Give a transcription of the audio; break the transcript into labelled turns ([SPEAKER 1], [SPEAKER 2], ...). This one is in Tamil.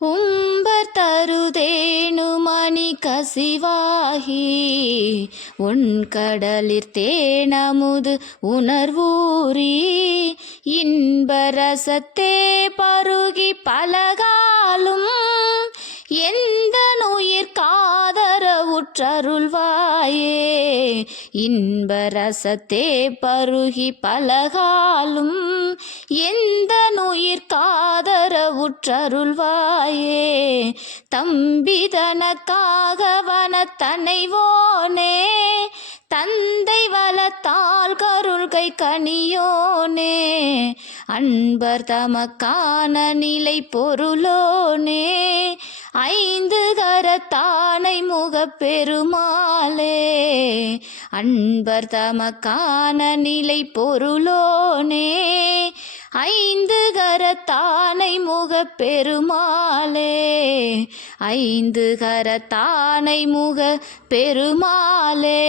[SPEAKER 1] உம்பர் தருதேனுமணி கசிவாகி உன் கடலிற் தேனமுது உணர்வூரி இன்பரசத்தே பருகி பலகாலும் எந்த நுயிர் காதரவுற்றருள்வாயே இன்பரசத்தே பருகி பலகாலும் எந்த உற்றருள்வாயே. தம்பிதனக்காக வனத்தனைவோனே தந்தை வளத்தால் கருள்கை கனியோனே. அன்பர் தமக்கான நிலை பொருளோனே. ஐந்து கரத்தானை முகப்பெருமாளே அன்பர் தமக்கான நிலை பொருளோனே. ஐந்து கரத்தானை முகப் பெருமாளே ஐந்து கரத்தானை முக பெருமாளே